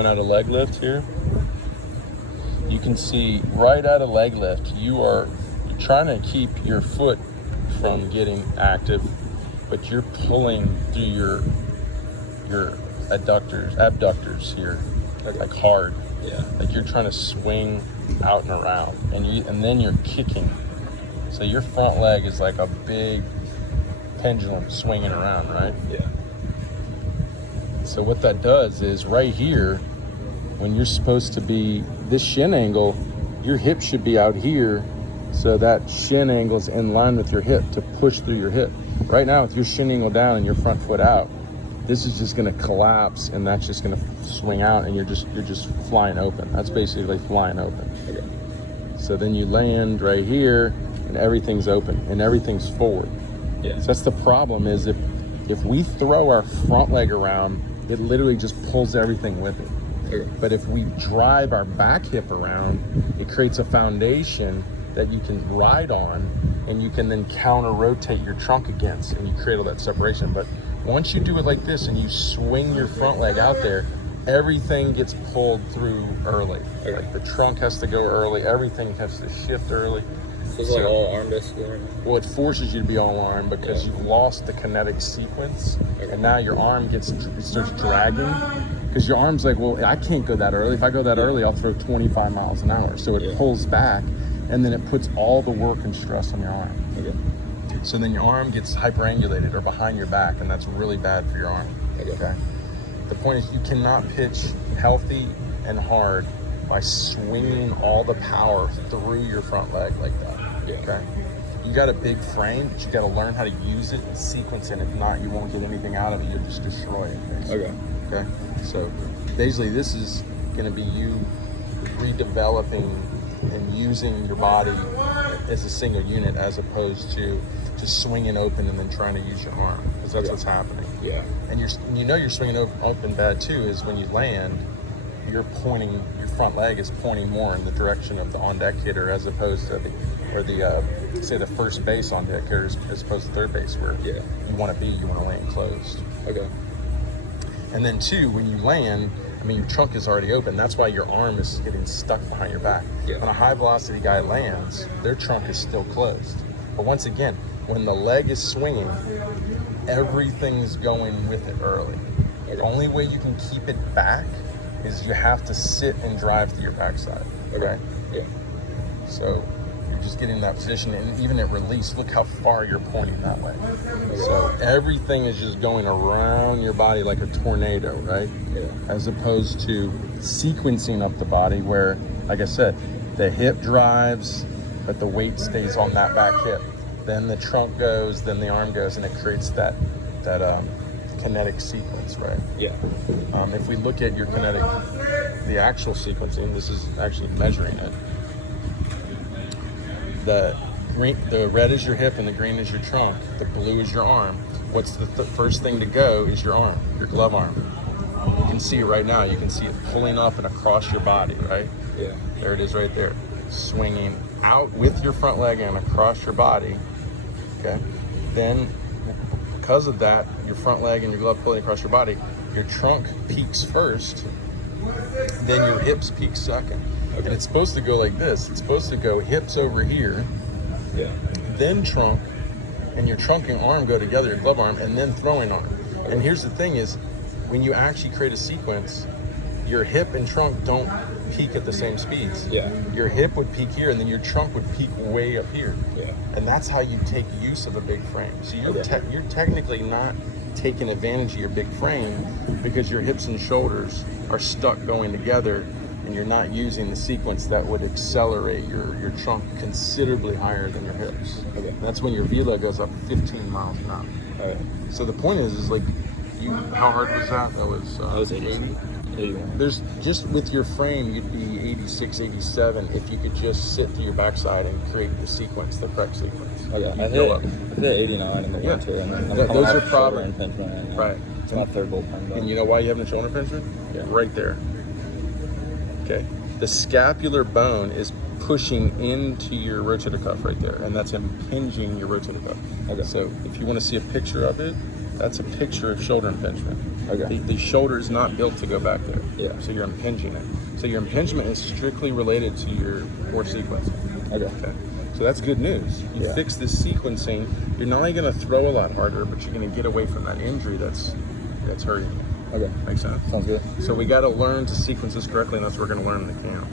Out of leg lift here, you can see right out of leg lift, you're trying to keep your foot from getting active, but you're pulling through your abductors here, like hard. Yeah. Like you're trying to swing out and around, and then you're kicking. So your front leg is like a big pendulum swinging around, right? Yeah. So what that does is right here, when you're supposed to be this shin angle, your hip should be out here, so that shin angle is in line with your hip to push through your hip. Right now, with your shin angle down and your front foot out, this is just going to collapse, and that's just going to swing out, and you're just flying open. That's basically flying open. Okay. So then you land right here, and everything's open, and everything's forward. Yeah. So that's the problem, is if we throw our front leg around, it literally just pulls everything with it. Okay. But if we drive our back hip around, it creates a foundation that you can ride on, and you can then counter rotate your trunk against, and you create all that separation. But once you do it like this and you swing your front leg out there, everything gets pulled through early. Okay. Like the trunk has to go early, everything has to shift early. So it's like all arm basically right now? Well, it forces you to be all arm because you've lost the kinetic sequence, and now your arm starts dragging, because your arm's like, well, I can't go that early. If I go that early, I'll throw 25 miles an hour. So it pulls back, and then it puts all the work and stress on your arm. Okay. So then your arm gets hyperangulated or behind your back, and that's really bad for your arm. Okay. The point is, you cannot pitch healthy and hard by swinging all the power through your front leg like that. Yeah. Okay. You got a big frame, but you got to learn how to use it and sequence it. If not, you won't get anything out of it. You'll just destroy it. Basically. Okay. So basically, this is going to be you redeveloping and using your body as a single unit, as opposed to just swinging open and then trying to use your arm, because that's what's happening. Yeah. And you're swinging open bad too, is when you land, your front leg is pointing more in the direction of the on-deck hitter, as opposed to say the first base on-deck hitter, as opposed to third base, where you want to land closed. Okay. And then two, when you land, your trunk is already open. That's why your arm is getting stuck behind your back. Yeah. When a high velocity guy lands, their trunk is still closed. But once again, when the leg is swinging, everything's going with it early. The only way you can keep it back is you have to sit and drive to your backside. Okay? Yeah. So you're just getting in that position, and even at release, look how far you're pointing that way. So everything is just going around your body like a tornado, right? Yeah. As opposed to sequencing up the body, where, like I said, the hip drives, but the weight stays on that back hip. Then the trunk goes, then the arm goes, and it creates that kinetic sequence, right? Yeah. If we look at your kinetic, the actual sequencing, this is actually measuring it. The red is your hip and the green is your trunk. The blue is your arm. What's the first thing to go is your arm, your glove arm. You can see it right now. You can see it pulling up and across your body, right? Yeah. There it is right there. Swinging out with your front leg and across your body. Okay. Then, because of that, your front leg and your glove pulling across your body, your trunk peaks first, then your hips peak second. Okay. And it's supposed to go like this. It's supposed to go hips over here, then trunk, and your trunk and arm go together, your glove arm, and then throwing arm. And here's the thing is, when you actually create a sequence, your hip and trunk don't peak at the same speeds. Yeah. Your hip would peak here, and then your trunk would peak way up here. Yeah. And that's how you take use of a big frame. So you're technically not taking advantage of your big frame, because your hips and shoulders are stuck going together, and you're not using the sequence that would accelerate your trunk considerably higher than your hips. Okay. And that's when your velo goes up 15 miles an hour. Okay. So the point is like, how hard was that? That was 80. 81. There's just with your frame, you'd be 86, 87 if you could just sit to your backside and create the sequence, the correct sequence. Okay, I hit 89 in the winter, and then those are shoulder impingement. Right. It's my third bullpen. And you know why you have a shoulder impingement? Yeah. Right there. Okay. The scapular bone is pushing into your rotator cuff right there, and that's impinging your rotator cuff. Okay. So if you want to see a picture of it, that's a picture of shoulder impingement. Okay. The shoulder is not built to go back there. Yeah. So you're impinging it. So your impingement is strictly related to your poor sequencing. Okay. So that's good news. You fix this sequencing, you're not only going to throw a lot harder, but you're going to get away from that injury that's hurting you. Okay. Makes sense? Sounds good. So we got to learn to sequence this correctly, and that's what we're going to learn in the camp.